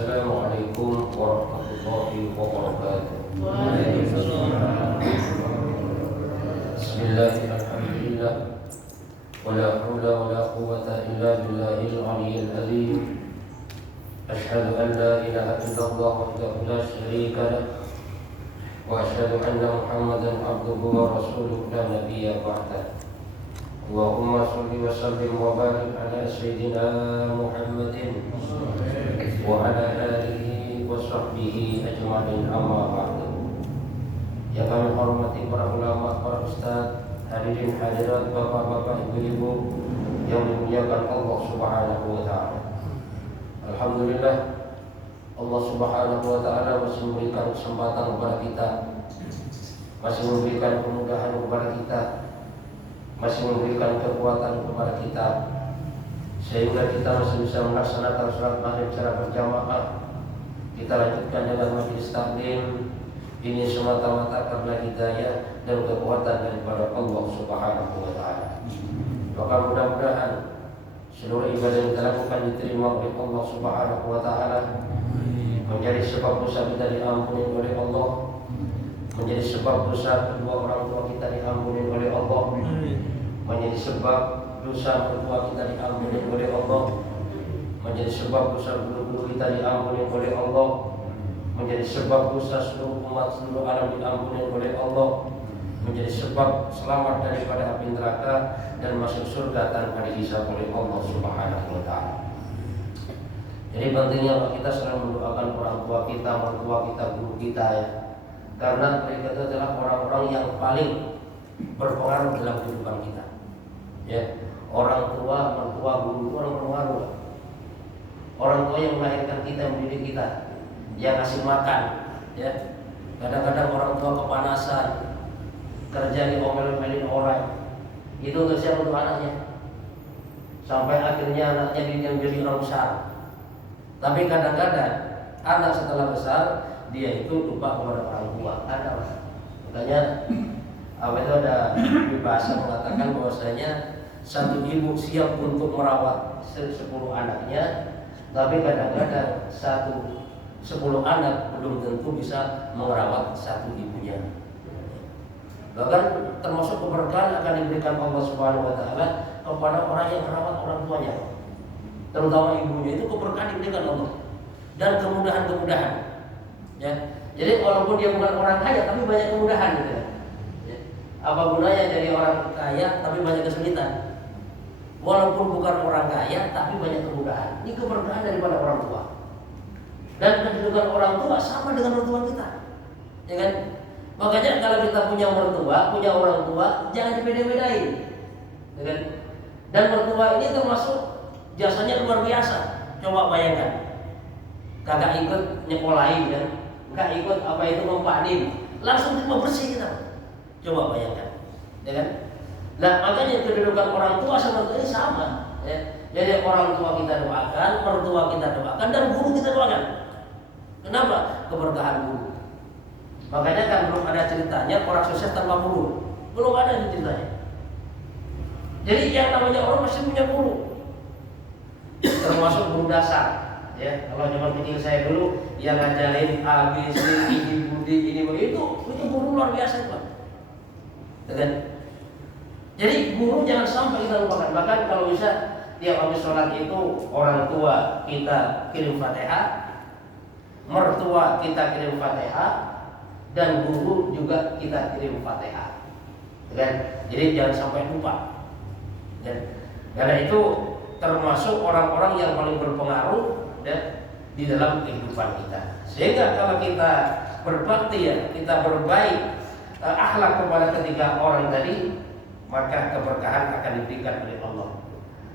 Assalamualaikum warahmatullahi wabarakatuh. Waalaikumsalam. Bismillahirrahmanirrahim. Wala haula wala quwwata illa billahil aliyyil azim. Asyhadu an la ilaha illallah wahdahu la syarika lah wa asyhadu anna Muhammadan abduhu wa rasuluhu la nabiyya ba'dah. Allahumma shalli wa sallim wa barik ala sayyidina Muhammadin wa ala alihi wa sahbihi ajma'in, amma ba'du. Yang kami hormati para ulama, para ustaz, hadirin hadirat, bapak-bapak, ibu-ibu yang dimuliakan Allah Subhanahu wa taala. Alhamdulillah, Allah Subhanahu wa taala masih memberikan kesempatan kepada kita, masih memberikan kemudahan kepada kita, masih memberikan kekuatan kepada kita, sehingga kita masih bisa melaksanakan sholat maghrib secara berjamaah. Kita lanjutkan dengan majelis taklim. Ini semata-mata karena hidayah dan kekuatan daripada Allah Subhanahu wa taala. Maka mudah-mudahan seluruh ibadah yang kita lakukan diterima oleh Allah Subhanahu wa taala, menjadi sebab dosa kita diampuni oleh Allah, menjadi sebab dosa kedua orang tua kita diampuni oleh Allah, menjadi sebab dosa kedua kita diampuni oleh Allah, menjadi sebab dosa guru-guru kita diampuni oleh Allah, menjadi sebab dosa seluruh umat, seluruh alam diampuni oleh Allah, menjadi sebab selamat daripada api neraka dan masuk surga tanpa dihisab oleh Allah Subhanahu wa taala. Jadi pentingnya kita selalu mendoakan orang tua kita, mertua kita, guru kita, ya. Karena mereka itu adalah orang-orang yang paling berpengaruh dalam kehidupan kita. Ya, orang tua, mertua, guru itu orang berpengaruh. Orang tua yang melahirkan kita, yang mendidik kita, yang ngasih makan, ya. Kadang-kadang orang tua kepanasan, kerja diomel-omelin orang, itu kesian untuk anaknya, sampai akhirnya anaknya menjadi orang besar. Tapi kadang-kadang anak setelah besar dia itu lupa kepada orang tua. Ada, makanya apa itu ada bahasa mengatakan bahwasanya satu ibu siap untuk merawat 10 anaknya, tapi kadang-kadang 10 anak belum tentu bisa merawat satu ibunya. Bahkan termasuk keberkahan akan diberikan Allah Subhanahu wa taala kepada orang yang merawat orang tuanya, terutama ibunya, itu keberkahan diberikan Allah dan kemudahan-kemudahan. Ya. Jadi walaupun dia bukan orang kaya tapi banyak kemudahan gitu ya. Apa gunanya jadi orang kaya tapi banyak kesulitan? Walaupun bukan orang kaya tapi banyak kemudahan. Ini keberkahan daripada orang tua. Dan kedudukan orang tua sama dengan mertua kita. Ya kan? Makanya kalau kita punya mertua, punya orang tua, jangan dibeda-bedain. Ya kan? Dan mertua ini termasuk jasanya luar biasa. Coba bayangkan. Kagak ikut nyekolahin kan? Enggak ikut apa itu mempanin, langsung terima bersih kita. Coba bayangkan. Ya kan? Nah, makanya kedudukan orang tua sama ini sama, ya. Jadi orang tua kita doakan, mertua kita doakan, dan guru kita doakan. Kenapa? Keberkahan guru. Makanya kan belum ada ceritanya orang sukses tanpa guru. Belum ada ceritanya. Jadi yang namanya orang masih punya guru. Termasuk guru dasar. Ya, kalau zaman kecil saya dulu yang ngajarin A, B, C, ini, budi, ini, itu guru luar biasa Pak. Dan jadi guru jangan sampai kita lupakan. Bahkan kalau bisa tiap habis sholat itu orang tua kita kirim Fatihah, mertua kita kirim Fatihah, dan guru juga kita kirim Fatihah. Dan jadi jangan sampai lupa. Dan karena itu termasuk orang-orang yang paling berpengaruh dan di dalam kehidupan kita. Sehingga kalau kita berbakti, ya, kita berbaik akhlak kepada ketiga orang tadi, maka keberkahan akan diberikan oleh Allah.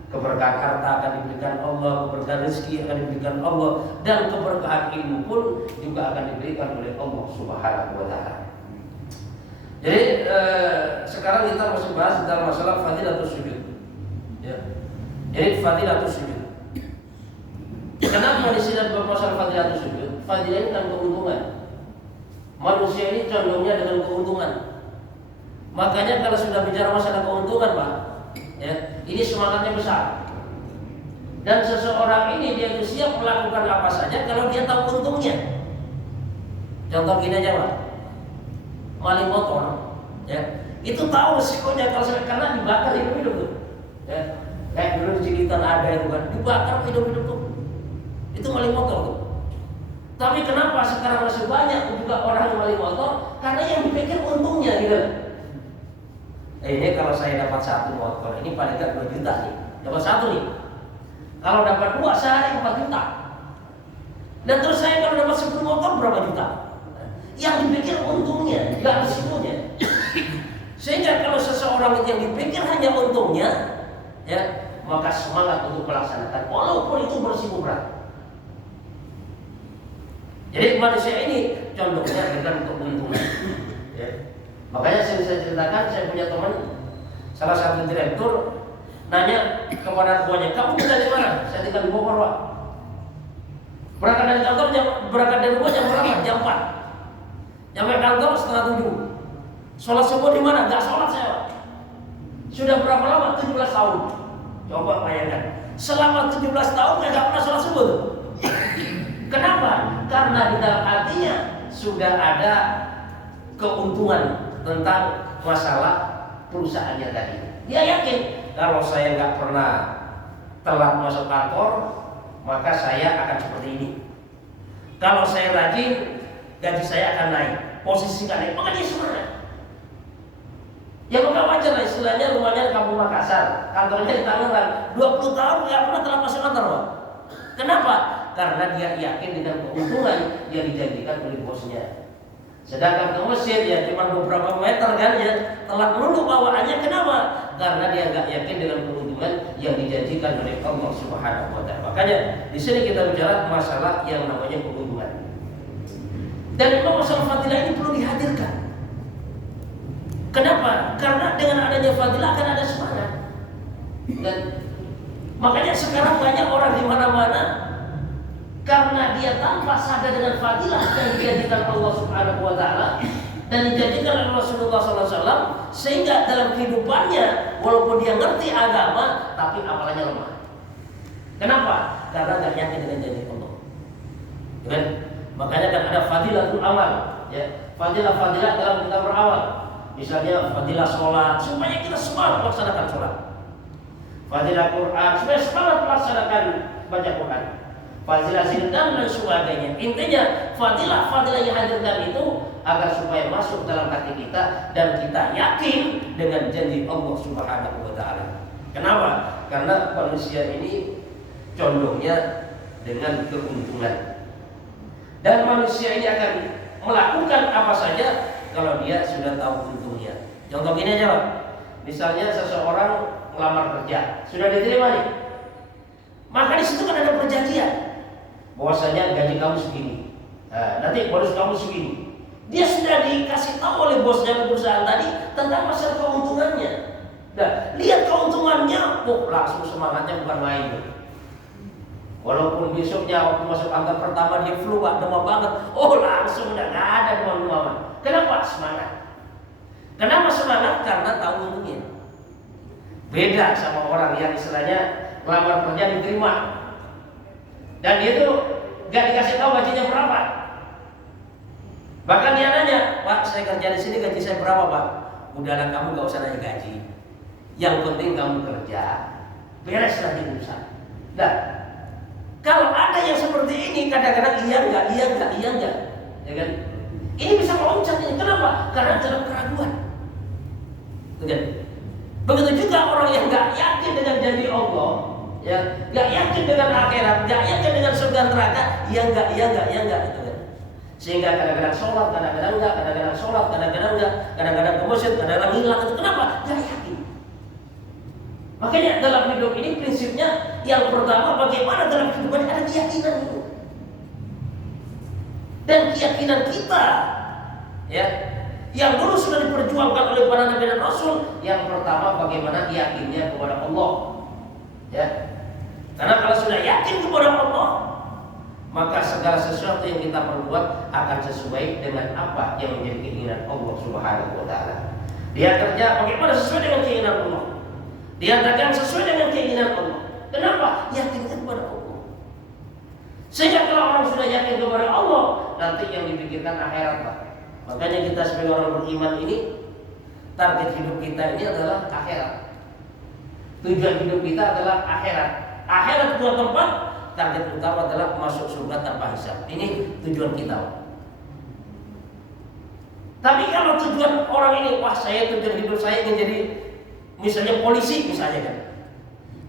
Keberkahan harta akan diberikan Allah, keberkahan rezeki akan diberikan Allah, dan keberkahan ilmu pun juga akan diberikan oleh Allah Subhanahu wa taala. Jadi sekarang kita masih bahas tentang masalah fadilatus sujud. Ya. Jadi fadilatus sujud. Kenapa di sini bermasalah fadilatus sujud? Fadilah ini kan keuntungan. Manusia ini condongnya dengan keuntungan. Makanya kalau sudah bicara masalah keuntungan, Pak, ya, ini semangatnya besar. Dan seseorang ini dia itu siap melakukan apa saja kalau dia tahu untungnya. Contoh gini aja Pak, maling motor, ya itu tahu resikonya kalau karena dibakar hidup-hidup tuh, ya kayak dulu di Cikitan ada itu kan, dibakar hidup-hidup tuh, itu maling motor tuh. Tapi kenapa sekarang masih banyak juga orang yang maling motor? Karena yang dipikir untungnya gitu. Ini kalau saya dapat satu motor, ini paling nggak 2 juta nih, dapat satu nih. Kalau dapat 2 sehari 4 juta. Dan terus saya kalau dapat 10 motor berapa juta? Yang dipikir untungnya, nggak risikonya. Sehingga kalau seseorang yang dipikir hanya untungnya, ya maka semangat untuk melaksanakan walaupun itu berisiko berat. Jadi manusia ini condongnya dengan keuntungan. Ya. Makanya saya ceritakan, saya punya teman, salah satu direktur nanya kepada tuannya, kamu tinggal di mana? Saya tinggal di Bogor Pak. Berangkat dari kantor berangkat dari rumah jam berapa? Jam 4. Nyampe kantor setengah 7. Sholat subuh di mana? Gak sholat saya Pak. Sudah berapa lama? 17 tahun. Coba bayangkan, selama 17 tahun saya gak pernah sholat subuh. Kenapa? Karena di dalam hatinya sudah ada keuntungan tentang masalah perusahaannya tadi. Dia yakin kalau saya nggak pernah telat masuk kantor, maka saya akan seperti ini. Kalau saya rajin, gaji saya akan naik, posisi akan naik, maka dia semangat. Ya maka wajar lah, istilahnya rumahnya di Kampung Makassar, kantornya di Tangerang, 20 tahun nggak pernah telat masuk kantor Pak. Kenapa? Karena dia yakin dengan keuntungan yang dijanjikan oleh bosnya. Sedangkan ke Mesir ya cuma beberapa meter kan ya, telat melulu bawaannya. Kenapa? Karena dia nggak yakin dengan keuntungan yang dijanjikan oleh Allah Subhanahu wa Ta'ala. Makanya di sini kita bicara masalah yang namanya keuntungan. Dan memang masalah fadilah ini perlu dihadirkan. Kenapa? Karena dengan adanya fadilah akan ada semangat. Dan makanya sekarang banyak orang di mana-mana karena dia tanpa sadar dengan fadilah yang dijanjikan Allah Subhanahu wa Ta'ala dan dijanjikan oleh Rasulullah SAW, sehingga dalam kehidupannya walaupun dia ngerti agama tapi amalannya lemah. Kenapa? Karena nggak yakin dengan janji Allah. Kan? Makanya kan ada fadilatul amal, ya. Fadilah-fadilah dalam kita beramal. Misalnya fadilah sholat supaya kita semangat melaksanakan sholat. Fadilah Quran supaya semangat melaksanakan baca Quran. Fadilah zikir dan sebagainya. Intinya fadilah yang hadirkan itu agar supaya masuk dalam hati kita dan kita yakin dengan janji Allah Subhanahu wa Ta'ala. Kenapa? Karena manusia ini condongnya dengan keuntungan. Dan manusia ini akan melakukan apa saja kalau dia sudah tahu untungnya. Contoh gini aja Pak. Misalnya seseorang melamar kerja, sudah diterima nih. Maka di situ kan ada perjanjian. Bahwasanya gaji kamu segini, nanti bonus kamu segini. Dia sudah dikasih tahu oleh bosnya perusahaan tadi tentang masalah keuntungannya. Nah, lihat keuntungannya, langsung semangatnya bukan main. Walaupun besoknya waktu masuk kantor pertama dia flu, demam banget, langsung udah nggak ada demam. Kenapa? Semangat. Kenapa semangat? Karena tahu untungnya. Beda sama orang yang istilahnya melamar kerja diterima. Dan dia tuh gak dikasih tahu gajinya berapa. Bahkan dia nanya, Pak, saya kerja di sini gaji saya berapa Pak? Udahlah kamu gak usah nanya gaji. Yang penting kamu kerja, bereslah di urusan. Nah, kalau ada yang seperti ini kadang-kadang iya enggak, ya kan? Ini bisa meloncat ini. Kenapa? Karena dalam keraguan. Begitu juga orang yang gak yakin dengan janji Allah, ya, gak yakin dengan akhirat, gak yakin dengan surga neraka, iya enggak, gitu kan. Sehingga kadang-kadang sholat, kadang-kadang enggak, kadang-kadang sholat, kadang-kadang enggak, kadang-kadang ke masjid, kadang-kadang hilang. Itu kenapa? Gak yakin. Makanya dalam hidup ini prinsipnya yang pertama, bagaimana dalam kehidupan ada keyakinan itu. Dan keyakinan kita, ya, yang dulu sudah diperjuangkan oleh para nabi dan rasul, yang pertama bagaimana yakinnya kepada Allah, ya. Karena kalau sudah yakin kepada Allah, maka segala sesuatu yang kita perbuat akan sesuai dengan apa yang menjadi keinginan Allah Subhanahu wa Ta'ala. Dia kerja bagaimana sesuai dengan keinginan Allah. Dia dagang sesuai dengan keinginan Allah. Kenapa? Yakinkan kepada Allah. Sehingga kalau orang sudah yakin kepada Allah, nanti yang dipikirkan akhirat, Pak. Makanya kita sebagai orang beriman ini, target hidup kita ini adalah akhirat. Tujuan hidup kita adalah akhirat. Akhirat dua tempat, target utama adalah masuk surga tanpa hisab. Ini tujuan kita. Tapi kalau tujuan orang ini, wah saya tujuan hidup saya ingin jadi misalnya polisi misalnya kan.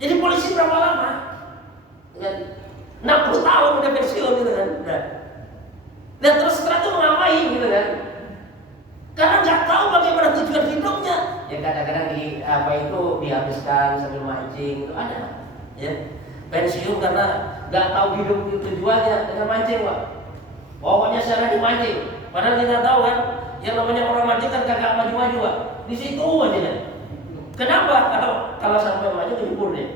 Jadi polisi berapa lama? Kan 60 tahun udah pensiun gitu kan. Dan terus setelah itu ngapain gitu kan? Karena nggak tahu bagaimana tujuan hidupnya. Ya kadang-kadang dihabiskan sambil mancing itu ada. Ya pensiun karena nggak tahu hidup tujuannya dengan mancing, Pak. Pokoknya secara dimancing. Padahal kita tahu kan, yang namanya orang mancing kan kagak maju-maju, Pak. Di situ aja kan. Kenapa? Kalau sampai maju libur deh.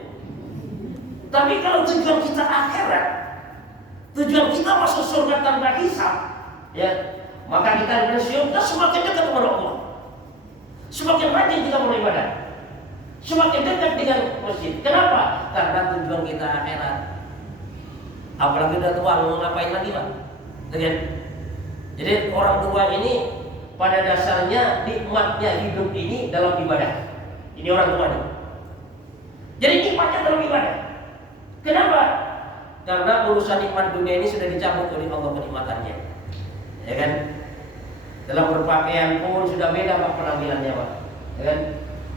Tapi kalau tujuan kita akhirat, tujuan kita masuk surga tanpa hisab, ya, maka kita pensiun, kita semakin dekat kepada Allah. Semakin rajin kita beribadah. Semakin dekat dengan masjid. Kenapa? Karena tujuan kita akhirat. Apalagi udah tua, mau ngapain lagi, Pak? Jadi orang tua ini pada dasarnya nikmatnya hidup ini dalam ibadah. Ini orang tua nih. Jadi nikmatnya dalam ibadah. Kenapa? Karena urusan nikmat dunia ini sudah dicabut oleh Allah kenikmatannya. Ya kan? Dalam berpakaian pun sudah beda, Pak, penampilannya, Pak. Ya kan?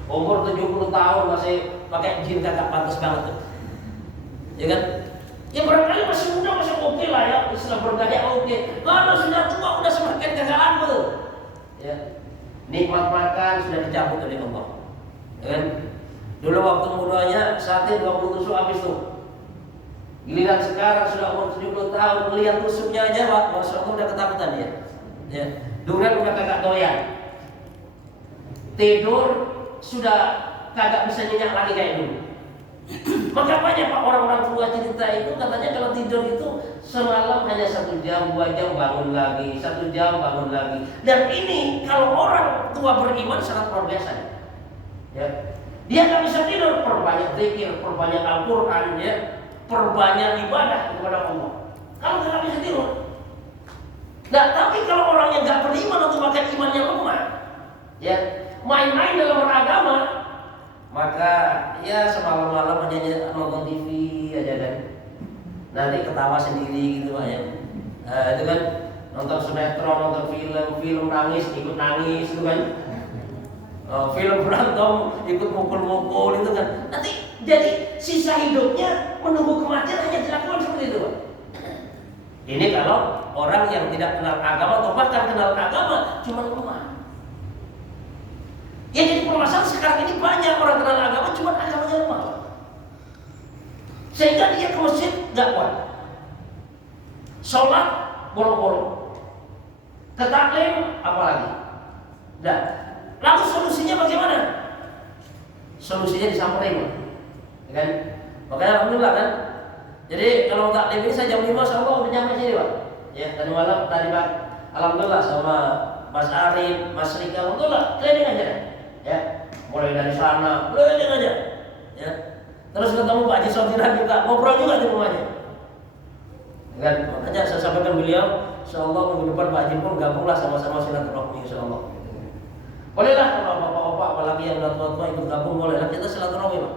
Umur 70 tahun masih pakai jin kagak pantas banget tuh. Ya kan? Ya barangkali masih muda masih oke lah ya, istilah bergaya oke. Kalau sudah tua udah semakin kagak tuh. Ya. Nikmat makan sudah dicabut oleh Allah. Ya kan? Dulu waktu mudanya sate 20 tusuk habis tuh. Giliran sekarang sudah umur 70 tahun, melihat tusuknya aja, Pak, Masya Allah udah ketakutan dia. Ya. Durian udah kagak doyan. Tidur sudah kagak bisa nyenyak lagi kayak dulu. Maka banyak, Pak, orang-orang tua cerita itu katanya kalau tidur itu semalam hanya 1 jam, 2 jam bangun lagi, 1 jam bangun lagi. Dan ini kalau orang tua beriman sangat luar biasa. Ya. Dia nggak bisa tidur, perbanyak zikir, perbanyak Al-Quran, ya, perbanyak ibadah kepada Allah. Kalau nggak bisa tidur. Nah, tapi kalau orang yang nggak beriman atau bahkan imannya lemah, ya, main-main dalam beragama, maka ya semalam-malam hanya nonton TV aja kan, nanti ketawa sendiri gitu, Pak, ya. Itu kan nonton sinetron, nonton film nangis ikut nangis itu kan. Film berantem ikut mukul-mukul itu kan. Nanti jadi sisa hidupnya menunggu kematian hanya dilakukan seperti itu, Pak. Ini kalau orang yang tidak kenal agama atau bahkan kenal agama cuma lemah. Ya jadi permasalahan sekarang ini banyak orang kenal agama cuma agamanya lemah. Sehingga dia ke masjid nggak kuat. Sholat bolong-bolong. Ke taklim apalagi. Nah, lalu solusinya bagaimana? Solusinya disamperin, ya kan? Makanya alhamdulillah kan. Jadi kalau taklim ini saya jam 5 insya Allah udah nyampe sini, Pak. Ya, tadi malam tadi Pak, alhamdulillah sama Mas Arif, Mas Rika, alhamdulillah keliling aja. Ya, mulai dari sana, keliling aja. Ya. Terus ketemu Pak Haji Sofiran juga, ngobrol juga di rumahnya. Ya kan? Makanya saya sampaikan beliau, insyaallah minggu depan Pak Haji pun gabunglah sama-sama silaturahmi insyaallah. Bolehlah kalau bapak-bapak apalagi yang udah tua-tua ikut gabung, bolehlah kita silaturahmi, Pak.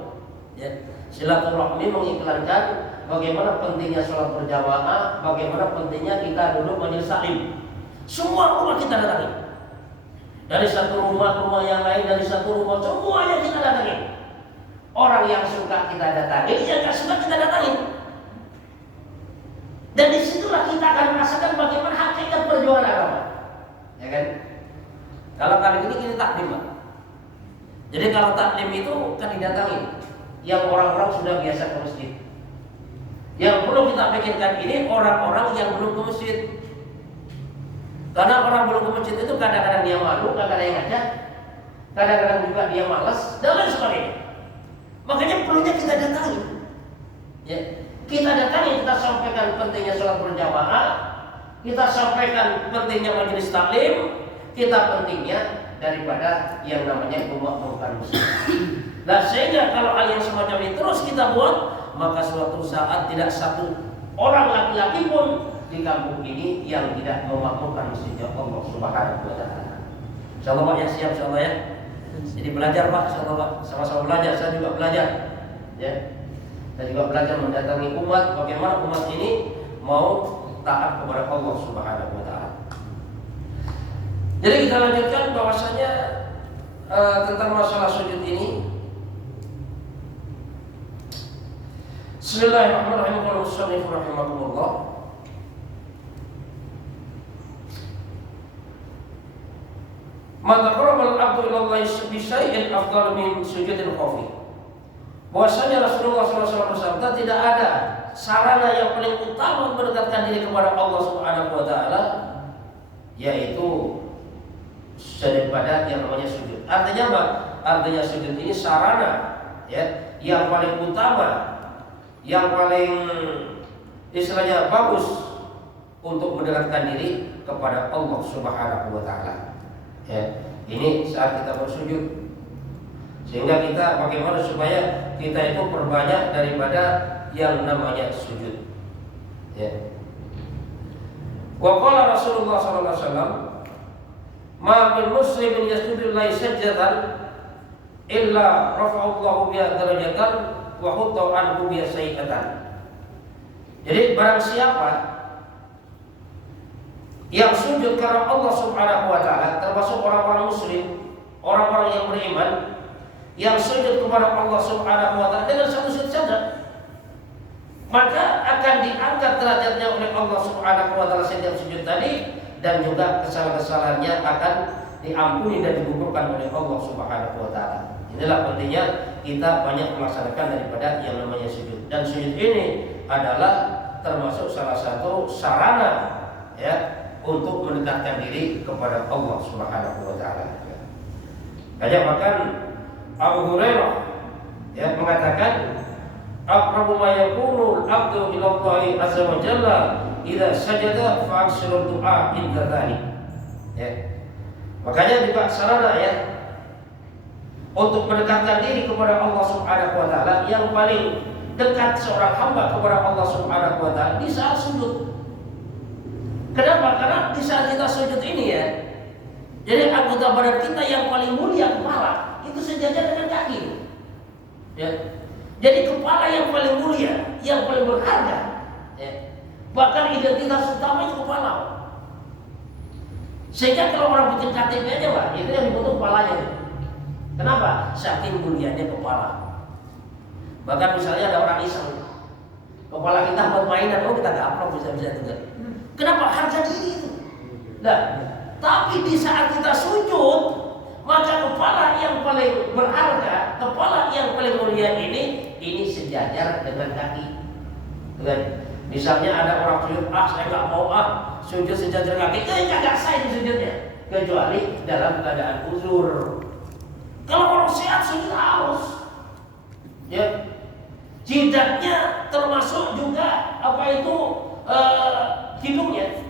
Ya, silaturahmi mengiklankan bagaimana pentingnya sholat berjamaah, bagaimana pentingnya kita duduk majelis taklim. Semua rumah kita datangi. Dari satu rumah ke rumah yang lain, dari satu rumah semuanya kita datangi. Orang yang suka kita datangi, yang tidak suka kita datangi. Dan disitulah kita akan merasakan bagaimana hakikat perjuangan agama. Ya kan? Kalau kali ini kita taklim, Pak. Jadi kalau taklim itu kan didatangi yang orang-orang sudah biasa ke masjid. Yang perlu kita pikirkan ini orang-orang yang belum ke masjid. Karena orang belum ke masjid itu kadang-kadang dia malu, kadang-kadang yang ngajak, kadang-kadang juga dia malas, dan lain sebagainya. Makanya perlunya kita datangi. Ya, kita datangi, kita sampaikan pentingnya sholat berjamaah, kita sampaikan pentingnya majelis taklim, kita pentingnya daripada yang namanya memakmurkan muslim. Nah, sehingga kalau hal yang semacam ini terus kita buat, maka suatu saat tidak satu orang laki-laki pun di kampung ini yang tidak memakmurkan masjid Allah Subhanahu wa taala. Insyaallah Pak ya, siap insyaallah ya. Jadi belajar Pak, insyaallah Pak, sama-sama belajar, saya juga belajar. Ya. Saya juga belajar mendatangi umat, bagaimana umat ini mau taat kepada Allah Subhanahu wa taala. Jadi kita lanjutkan bahwasanya tentang masalah sujud ini. Bismillahirrahmanirrahim. Qala musannif rahimahullah. Ma taqarraba al-'abdu ila Allah bi syai'in afdal min sujudil khafi. Bahwasanya Rasulullah SAW bersabda, tidak ada sarana yang paling utama mendekatkan diri kepada Allah Subhanahu wa taala yaitu daripada yang namanya sujud. Artinya apa? Artinya sujud ini sarana ya yang paling utama, yang paling istilahnya bagus untuk mendekatkan diri kepada Allah Subhanahu wa taala. Ya, ini saat kita bersujud. Sehingga kita bagaimana supaya kita itu perbanyak daripada yang namanya sujud. Ya. Wa qala Rasulullah sallallahu alaihi wasallam, "Ma min muslimin yasjudu lillahi sajdatan illa rafa'allahu biha darajatan wa hutta anhu biha sayi'atan." Jadi barang siapa yang sujud karena Allah Subhanahu wa taala, termasuk orang-orang muslim, orang-orang yang beriman, yang sujud kepada Allah Subhanahu wa taala dengan satu sujud saja, maka akan diangkat derajatnya oleh Allah Subhanahu wa taala setiap sujud tadi, dan juga kesalahan-kesalahannya akan diampuni dan digugurkan oleh Allah Subhanahu wa taala. Inilah pentingnya kita banyak melaksanakan daripada yang namanya sujud. Dan sujud ini adalah termasuk salah satu sarana ya untuk mendekatkan diri kepada Allah Subhanahu wa taala. Kayak bahkan Abu Hurairah ya mengatakan, aqrabu ma yakunu al-'abdu ila Allah azza wa jalla idza sajada fa aksiru du'a inda dzalik. Ya. Makanya juga sarana ya untuk mendekatkan diri kepada Allah Subhanahu wa taala, yang paling dekat seorang hamba kepada Allah Subhanahu wa taala di saat sujud. Kenapa? Karena di saat kita sujud ini ya, jadi anggota badan kita yang paling mulia, kepala, itu sejajar dengan kaki. Ya. Jadi kepala yang paling mulia, yang paling berharga. Ya. Bahkan identitas utama itu kepala. Sehingga kalau orang bikin KTP aja Pak, itu yang dibutuh kepalanya. Kenapa? Saking mulianya kepala. Bahkan misalnya ada orang iseng, kepala kita buat mainan, kita gak upload bisa-bisa juga. Kenapa? Harga diri itu. Nah, tapi di saat kita sujud, maka kepala yang paling berharga, kepala yang paling mulia ini sejajar dengan kaki. Kan? Misalnya ada orang sujud, saya nggak mau sujud sejajar kaki, nggak sah itu sujudnya, kecuali dalam keadaan uzur. Kalau orang sehat sujud harus, ya, jidatnya termasuk juga hidungnya.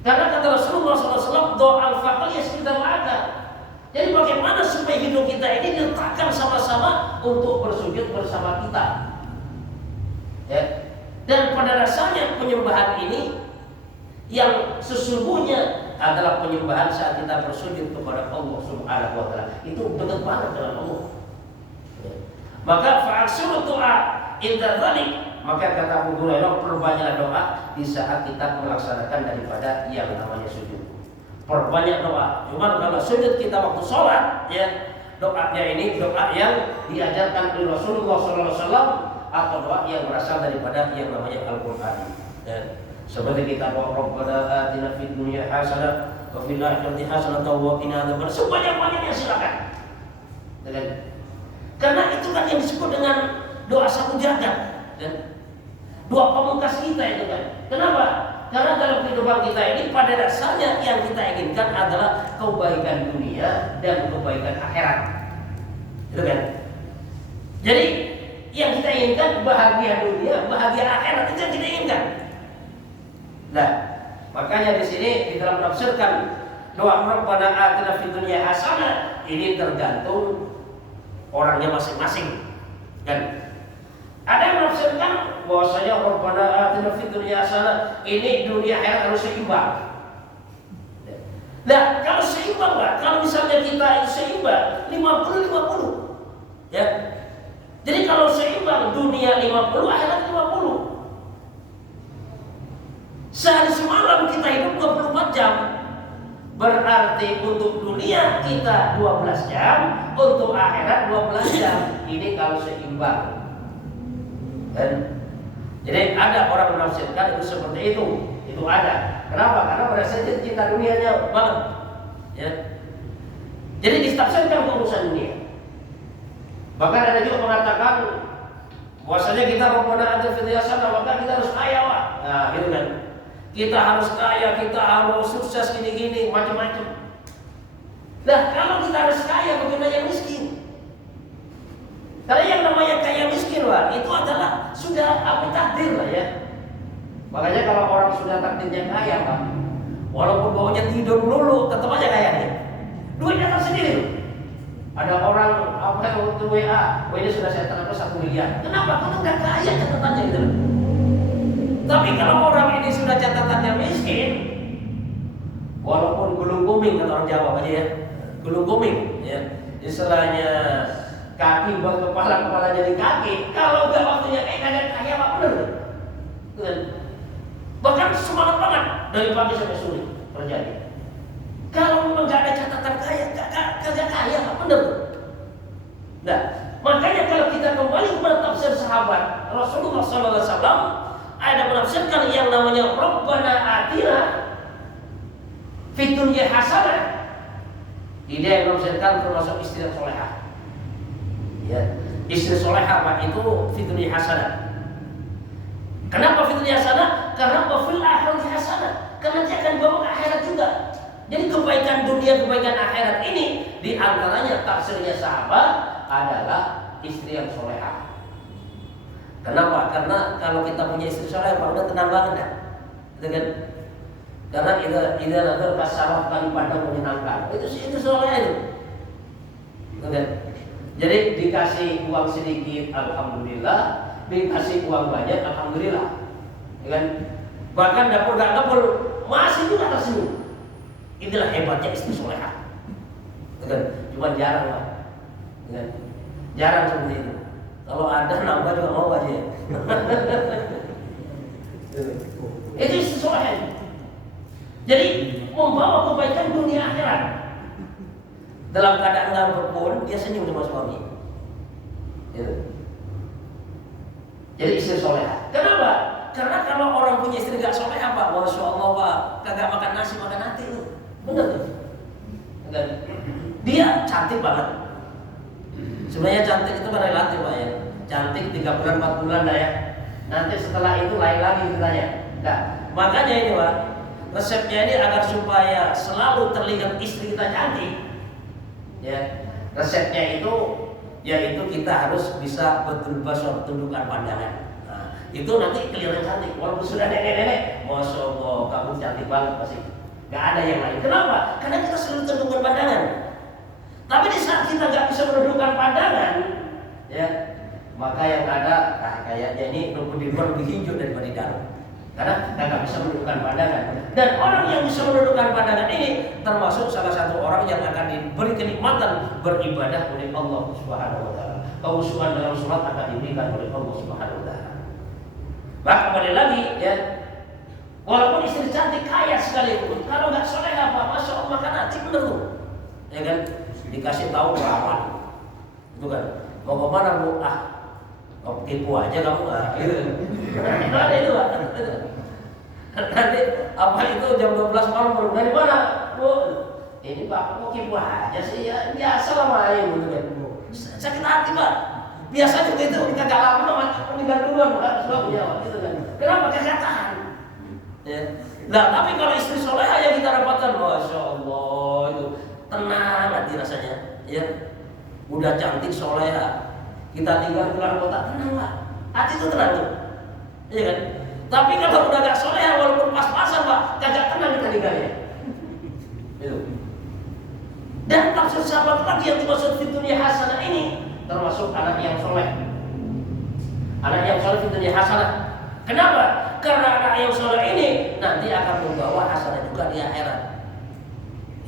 Karena kata Rasulullah SAW, doa al-faqal ya sekitar ada. Jadi bagaimana supaya hidung kita ini diletakkan sama-sama untuk bersujud bersama kita. Ya. Dan pada dasarnya penyembahan ini yang sesungguhnya adalah penyembahan saat kita bersujud kepada Allah Subhanahu wa taala. Itu dekat banget dengan Allah. Ya. Maka fa'aksiru doa inda dzalik, maka kata Abu Hurairah, perbanyaklah doa di saat kita melaksanakan daripada yang namanya sujud. Perbanyak doa. Cuma kalau sujud kita waktu sholat, ya doanya ini doa yang diajarkan oleh Rasulullah SAW atau doa yang berasal daripada yang namanya Al-Quran. Ya. Seperti kita doa Rabbana atina fid dunya hasanah wa fil akhirati hasanah wa qina adzabannar. Sebanyak-banyaknya silakan. Karena itu kan yang disebut dengan doa satu jagat. Doa pamungkas kita itu kan. Kenapa? Karena dalam kehidupan kita ini pada dasarnya yang kita inginkan adalah kebaikan dunia dan kebaikan akhirat. Itu kan? Jadi yang kita inginkan bahagia dunia, bahagia akhirat, itu yang kita inginkan. Nah, makanya di sini di dalam menafsirkan doa Rabbana atina fid dunya hasanah ini tergantung orangnya masing-masing. Kan? Ada yang menafsirkan bahwasanya Rabbana atina fid dunya hasanah, ini dunia akhirat harus seimbang. Nah, kalau seimbang Pak, kalau misalnya kita itu seimbang 50-50, ya. Jadi kalau seimbang dunia 50, akhirat 50. Sehari semalam kita hidup 24 jam. Berarti untuk dunia kita 12 jam, untuk akhirat 12 jam. Ini kalau seimbang. Dan jadi ada orang menafsirkan itu seperti itu ada. Kenapa? Karena merasa cinta dunianya banget. Ya. Jadi ditafsirkan urusan dunia. Bahkan ada juga mengatakan bahwasanya kita Rabbana atina fid dunya hasanah, maka kita harus kaya, Pak. Nah, gitu kan. Kita harus kaya, kita harus sukses gini-gini, macam-macam. Nah, kalau kita harus kaya, bagaimana yang miskin? Karena yang namanya kaya miskin lah, itu adalah sudah takdir lah ya. Makanya kalau orang sudah takdirnya kaya Pak, walaupun baunya tidur dulu, tetap aja kaya dia. Duitnya tersendiri. Ada orang waktu WA, ini sudah saya transfer 1 miliar. Kenapa? Karena nggak kaya catatannya gitu. Tapi kalau orang ini sudah catatannya miskin, walaupun gulung guming kata orang Jawa aja ya, gulung guming ya, istilahnya kaki buat kepala jadi kaki. Kalau nggak waktunya kaya Pak, bener kan? Bahkan semangat banget dari pagi sampai sore terjadi. Kalau memang nggak ada catatan kaya, kagak kaya Pak, bener. Nah, makanya kalau kita kembali kepada tafsir sahabat Rasulullah SAW, ada menafsirkan yang namanya Rabbana atina fid dunya hasanah. Dia yang menafsirkan termasuk istri yang solehah. Ya, istri solehah Pak itu fid dunya hasanah. Kenapa fid dunya hasanah? Karena fil akhirati hasanah. Karena dia akan bawa ke akhirat juga. Jadi kebaikan dunia, kebaikan akhirat ini diantaranya tafsirnya sahabat adalah istri yang solehah. Kenapa? Karena kalau kita punya istri solehah, Pak, udah tenang banget kan? Gitu kan? Karena ida nazar kasarah kali pandang menyenangkan. Itu solehah itu. Gitu kan? Jadi dikasih uang sedikit, alhamdulillah. Dikasih uang banyak, alhamdulillah. Ya kan? Bahkan dapur gak dapur masih juga tersenyum. Inilah hebatnya istri solehah. Ya kan? Cuma jarang Pak. Ya kan? Jarang seperti itu. Kalau ada nambah juga mau aja. Itu istri solehah. Jadi membawa kebaikan dunia akhirat. Dalam keadaan ngambek pun dia senyum sama suami. Gitu. Jadi istri solehah. Kenapa? Karena kalau orang punya istri gak solehah Pak, Masya Allah Pak, kagak makan nasi makan hati itu. Bener tuh. Dan dia cantik banget. Sebenarnya cantik itu kan relatif Pak ya. Cantik 3 bulan 4 bulan dah ya. Nanti setelah itu lain lagi ceritanya. Nah, makanya ini Pak, resepnya ini agar supaya selalu terlihat istri kita cantik. Ya, resepnya itu yaitu kita harus bisa betul-betul tundukkan pandangan. Nah, itu nanti kelihatan cantik. Walaupun sudah nenek-nenek, Masya Allah, kamu cantik banget pasti. Gak ada yang lain. Kenapa? Karena kita selalu tundukkan pandangan. Tapi di saat kita gak bisa menundukkan pandangan, ya, maka yang ada, kayaknya ini rumput di luar lebih hijau daripada di dalam. Karena kita gak bisa menundukkan pandangan. Dan orang yang bisa menundukkan pandangan ini termasuk salah satu orang yang akan diberi kenikmatan beribadah oleh Allah Subhanahu wa taala. Khusyukan dalam salat akan diberikan oleh Allah Subhanahu wa taala. Maka kembali lagi ya, walaupun istri cantik kaya sekalipun, kalau nggak soleh apa, Masya Allah makan hati bener tuh, ya kan? Dikasih tahu perawan, itu kan, mau kemana Bu? Kau tipu aja kamu nggak? Gitu. Ada itu Pak. Nanti apa itu jam 12 malam baru dari mana? Bu, ini Pak, kok tipu aja sih ya, biasa lah main gitu kan. Sakit hati Pak. Biasanya begitu, kagak lama meninggal duluan Pak, suaminya gitu kan. Kenapa? Kagak tahan. Ya. Nah, tapi kalau istri solehah yang kita dapatkan, Masya Allah itu tenang hati rasanya, ya. Udah cantik solehah, kita tinggal keluar kota tenang Pak, hati itu tenang tuh, iya kan? Tapi kalau udah gak solehah, walaupun pas-pasan Pak, kagak tenang kita tinggalnya. Itu. Dan tafsir sahabat lagi yang dimaksud fid dunya hasanah ini termasuk anak yang soleh. Anak yang soleh itu dunia hasanah. Kenapa? Karena anak yang soleh ini nanti akan membawa hasanah juga di akhirat.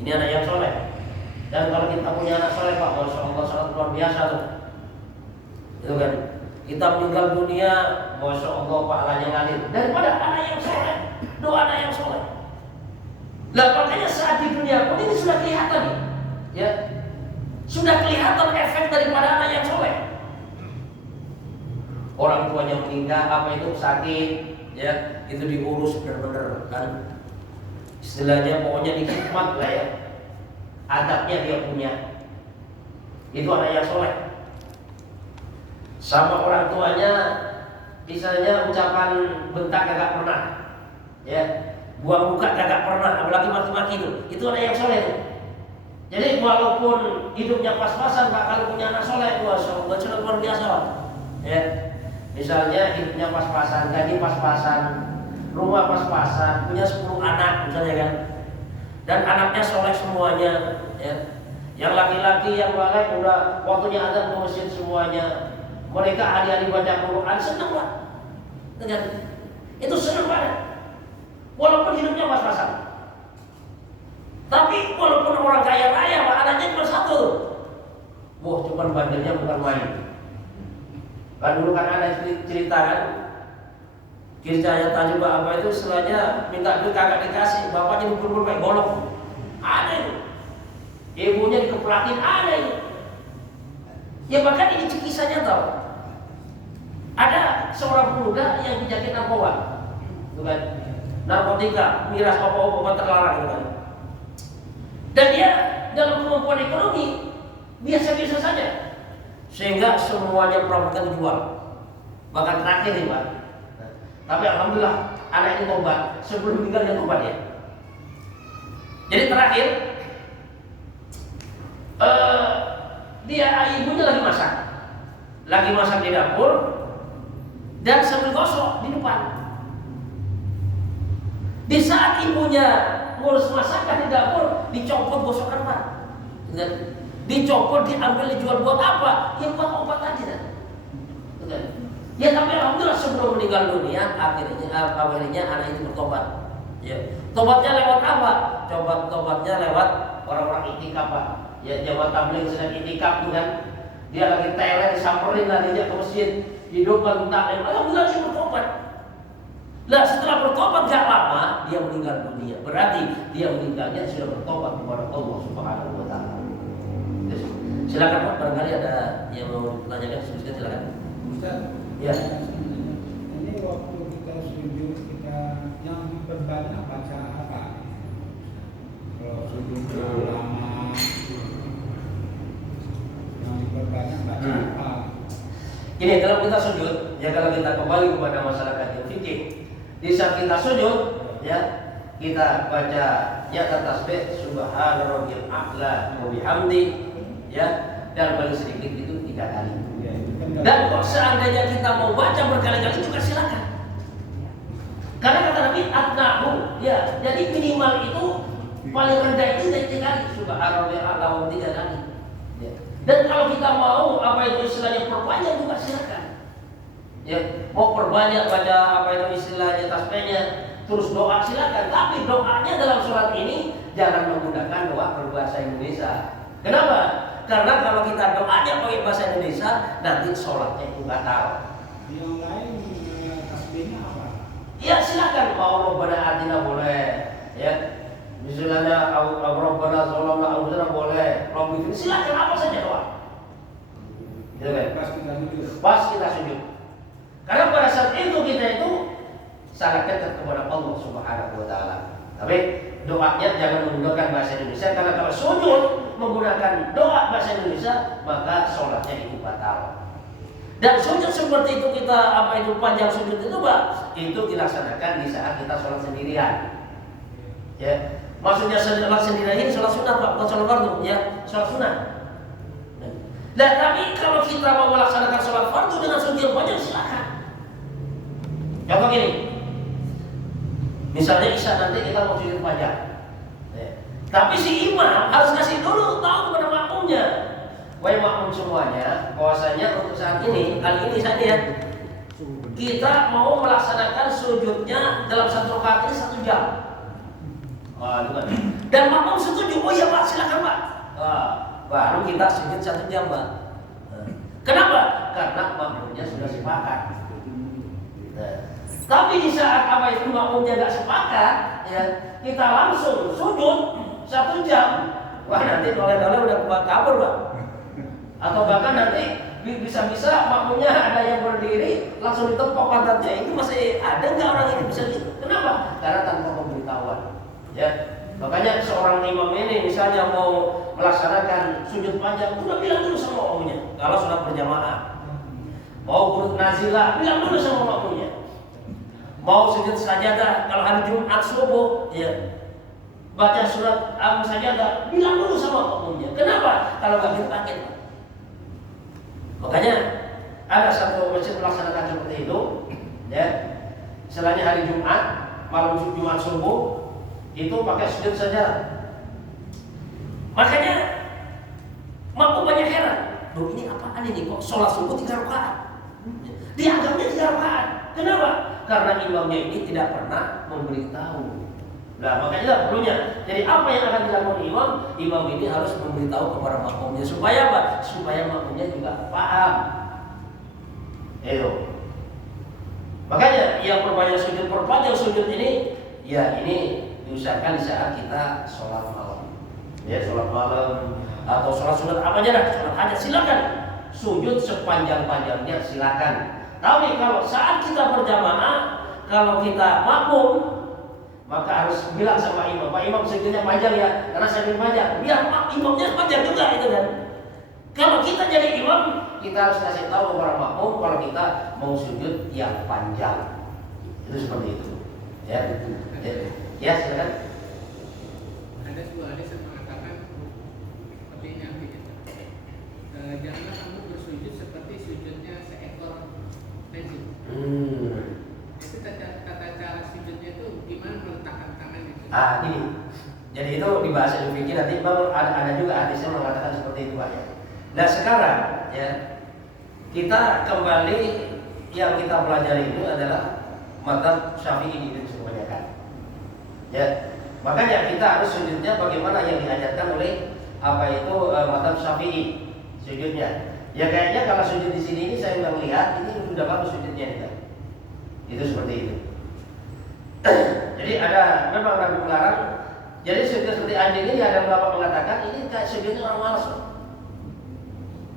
Ini anak yang soleh. Dan kalau kita punya anak soleh, Pak, Masya Allah sangat luar biasa tuh. Itu kan. Kita meninggal dunia, Masya Allah pahalanya ngalir. Daripada anak yang soleh, doa anak yang soleh. Lah makanya saat di dunia pun ini sudah kelihatan nih, ya, sudah kelihatan efek daripada anak yang soleh. Orang tuanya meninggal, apa itu sakit, ya, itu diurus benar-benar kan. Istilahnya pokoknya dihikmat lah ya. Adabnya dia punya. Itu anak yang soleh. Sama orang tuanya, misalnya ucapan bentak kagak pernah, ya, buang muka kagak pernah, apalagi maki-maki itu anak yang soleh tuh. Jadi walaupun hidupnya pas-pasan, Pak, kalau punya anak soleh, Masya Allah luar biasa, Pak. Ya, misalnya hidupnya pas-pasan, gaji pas-pasan, rumah pas-pasan, punya 10 anak misalnya kan, dan anaknya soleh semuanya, ya. Yang laki-laki yang balik udah waktunya adzan ke masjid semuanya. Mereka hari-hari baca Quran, senang Pak. Itu senang banget. Walaupun hidupnya pas-pasan. Tapi walaupun orang kaya raya, Pak, anaknya cuma satu. Wah, cuma bandelnya bukan main. Kan dulu kan ada cerita kan, kisahnya tadi apa itu istilahnya minta duit kagak dikasih, bapaknya dipukul pakai golok. Ada itu. Ibunya dikeplakin, ada itu. Ya bahkan ini kisahnya tahu. Ada seorang pemuda yang dijadikan narkoba, bukan narkotika, miras obat-obat terlarang, bukan. Dan dia dalam kemampuan ekonomi biasa-biasa saja, sehingga semuanya perabotan dijual. Bahkan terakhir nih Pak. Tapi alhamdulillah anak ini tobat, sebelum meninggal dia tobat ya. Jadi terakhir dia ibunya lagi masak di dapur dan sambil gosok di depan. Di saat ibunya ngurus masakan di dapur, dicopot gosokan Pak. Dicopot, diambil, dijual buat apa? Ya buat obat aja kan. Ya tapi alhamdulillah sebelum meninggal dunia akhirnya anak itu bertobat. Ya. Tobatnya lewat apa? Tobatnya lewat orang-orang itikaf Pak. Ya jawab tabligh sedang itikaf kan. Dia lagi teler disamperin lah dia ke masjid. Hidupkan taklim. Alhamdulillah dia bertobat. Nah setelah bertobat gak lama dia meninggal dunia. Berarti dia meninggalnya sudah bertobat kepada Allah Subhanahu wa taala. Silakan Pak, barangkali ada yang mau ditanyakan, silakan. Ustaz, ya. Ini waktu kita sujud kita yang diperbanyak baca apa? Kalau sujud lama, yang diperbanyak baca apa? Ini kalau kita sujud, ya kalau kita kembali kepada masyarakat yang fikih, di saat kita sujud, ya kita baca ya tasbih subhana rabbiyal a'la wa bihamdi, ya, dan paling sedikit itu 3 kali. Dan kok seandainya kita mau baca berkali-kali juga silakan. Karena kata Nabi adnahu, ya, jadi minimal itu paling rendah itu 3 kali subhana rabbiyal a'la wa 3 kali. Ya. Dan kalau kita mau apa itu istilahnya perbanyak juga silakan. Ya, mau perbanyak baca apa itu istilahnya tasbihnya, terus doa silakan. Tapi doanya dalam surat ini jangan menggunakan doa berbahasa Indonesia. Kenapa? Karena kalau kita doanya pakai bahasa Indonesia, nanti sholatnya itu batal. Yang lain tasbihnya apa? Ya silakan, mau Rabbana atina boleh, ya. Misalnya Rabbana sholamna awzana boleh, Rabbi silakan apa saja doa. Gitu kan? Pas kita sujud. Pas kita sujud. Karena pada saat itu kita itu sangat dekat kepada Allah Subhanahu wa taala. Tapi doanya jangan menggunakan bahasa Indonesia, karena kalau sujud menggunakan doa bahasa Indonesia maka sholatnya itu batal. Dan sujud seperti itu kita apa itu panjang sujud itu Pak, itu dilaksanakan di saat kita sholat sendirian. Ya, maksudnya sholat sendirian ini sholat sunnah Pak, bukan sholat fardu, ya, sholat sunnah. Nah, tapi kalau kita mau melaksanakan sholat fardu dengan sujud panjang silakan. Contoh gini, misalnya isya nanti kita mau sujud panjang. Tapi si imam harus kasih dulu tahu kepada makmumnya. Wahai makmum semuanya, bahwasanya untuk saat ini, kali ini saja ya, kita mau melaksanakan sujudnya dalam satu rakaat ini 1 jam. Dan makmum setuju, oh iya Pak, silakan Pak. Baru kita sujud 1 jam Pak. Kenapa? Karena makmumnya sudah sepakat. Tapi di saat apa itu makmumnya nggak sepakat, ya, kita langsung sujud 1 jam. Wah, nanti oleh-oleh udah buat kabur Pak. Atau bahkan nanti bisa-bisa makmumnya ada yang berdiri langsung ditepok pantatnya. Itu masih ada nggak orang ini bisa gitu? Kenapa? Karena tanpa pemberitahuan. Ya, makanya seorang imam ini misalnya mau melaksanakan sujud panjang, udah bilang dulu sama makmumnya. Kalau sudah berjamaah, mau kurut nazilah, bilang dulu sama makmumnya. Mau sujud sajadah, kalau hari Jumat subuh, ya, baca surat sajadah, bilang dulu sama makmumnya. Kenapa? Kalau nggak gitu kaget. Makanya ada satu masjid melaksanakan seperti itu, ya. Selain hari Jumat, malam Jumat subuh, itu pakai sujud saja. Makanya makmum banyak heran, loh ini apaan ini kok sholat subuh 3 rakaat? Dianggapnya 3 rakaat. Kenapa? Karena imamnya ini tidak pernah memberitahu. Nah makanya perlunya. Jadi apa yang akan dilakukan imam? Imam ini harus memberitahu kepada makmumnya supaya apa? Supaya makmumnya juga paham. Itu. Makanya yang perpanjang sujud ini, ya ini diusahakan di saat kita sholat malam, ya sholat malam atau sholat sunat apa aja dah, sholat hajat silakan sujud sepanjang-panjangnya silakan. Tapi kalau saat kita berjamaah, kalau kita makmum, maka harus bilang sama imam, Pak Imam sujudnya panjang ya, karena saya ingin panjang. Biar imamnya panjang juga itu kan. Kalau kita jadi imam, kita harus kasih tahu kepada makmum kalau kita mau sujud yang panjang. Itu seperti itu. Ya, ya silakan. Ada sebuah hadis yang mengatakan seperti ini artinya. Janganlah kamu bersujud seperti sujudnya seekor anjing. Itu tata cara sujudnya itu gimana meletakkan tangan itu? Ini. Jadi itu dibahas di fikih nanti ada juga hadis yang mengatakan seperti itu Pak ya. Nah sekarang ya kita kembali yang kita pelajari itu adalah mazhab Syafi'i itu kebanyakan. Ya, makanya kita harus sujudnya bagaimana yang diajarkan oleh apa itu mazhab Syafi'i sujudnya. Ya kayaknya kalau sujud di sini ini saya udah lihat ini sudah bagus sujudnya kita. Itu seperti itu. Jadi ada memang Nabi melarang. Jadi sujud seperti anjing ini ada beberapa mengatakan ini kayak sujudnya orang malas.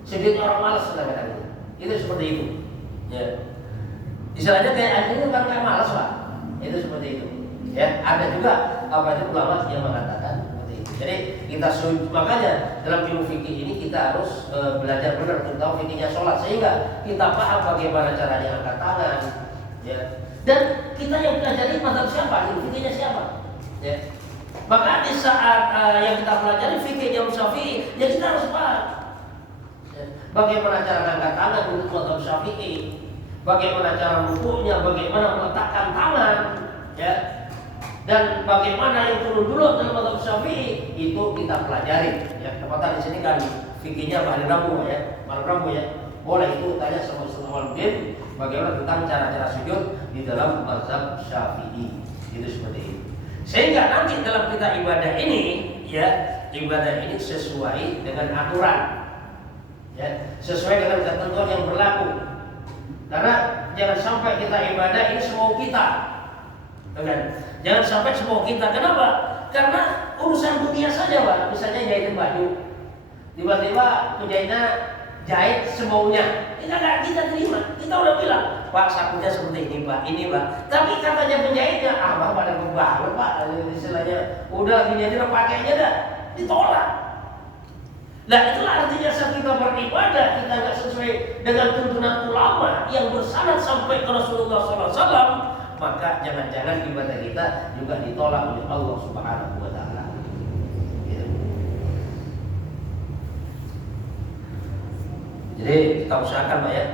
Sujudnya orang malas katakan. Itu seperti itu. Ya. Istilahnya kayak anjing itu kan kayak malas Pak. Itu seperti itu. Ya, ada juga apa itu ulama yang mengatakan seperti itu. Jadi kita makanya dalam ilmu fikih ini kita harus belajar benar tentang fikihnya sholat sehingga kita paham bagaimana caranya angkat tangan, ya. Dan kita yang pelajari mazhab siapa, ilmu fikihnya siapa, ya. Maka di saat yang kita pelajari fikihnya Syafi'i, ya kita harus paham ya. Bagaimana cara angkat tangan untuk mazhab Syafi'i, bagaimana cara rukuknya, bagaimana meletakkan tangan, ya. Dan bagaimana yang turun dulu dalam mazhab Syafi'i itu kita pelajari. Ya, tepatnya di sini kan fikihnya hari Rabu ya, malam Rabu ya. Boleh itu tanya sama Ustaz Awaludin bagaimana tentang cara-cara sujud di dalam mazhab Syafi'i. Itu seperti itu. Sehingga nanti dalam kita ibadah ini, ya ibadah ini sesuai dengan aturan, ya sesuai dengan ketentuan yang berlaku. Karena jangan sampai kita ibadah ini semau kita. Jangan sampai semua kita. Kenapa? Karena urusan dunia saja Pak. Misalnya jahitin baju, tiba-tiba penjahitnya jahit semaunya, kita terima. Kita udah bilang, Pak sakunya seperti ini Pak, ini Pak. Tapi katanya penjahitnya, Bang pada banget Pak. Istilahnya udah gini aja pakainya dah, ditolak. Nah itulah artinya saat kita beribadah kita nggak sesuai dengan tuntunan ulama yang bersanad sampai ke Rasulullah SAW. Maka jangan-jangan ibadah kita juga ditolak oleh Allah Subhanahu wa taala. Gitu. Jadi kita usahakan Pak ya.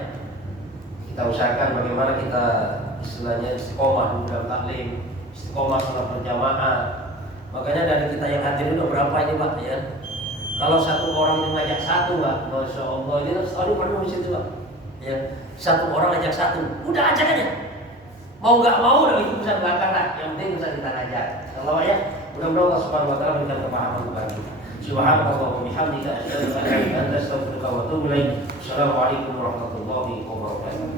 Kita usahakan bagaimana kita istilahnya istiqomah dalam taklim, istiqomah sholat berjamaah. Makanya dari kita yang hadir itu berapa ini Pak ya? Kalau satu orang yang ngajak satu Pak, Masya Allah ini setahun penuh di situ Pak. Ya, satu orang ajak satu, udah ajak aja. Mau nggak mau udah itu urusan belakang lah. Yang penting urusan kita ngajak. Kalau ya, mudah-mudahan Allah Subhanahu Wa Taala berikan kepahaman kepada kita. Subhanallah wa bihamdika asyhadu an la ilaha illa anta astaghfiruka wa atubu ilaik. Assalamualaikum warahmatullahi wabarakatuh.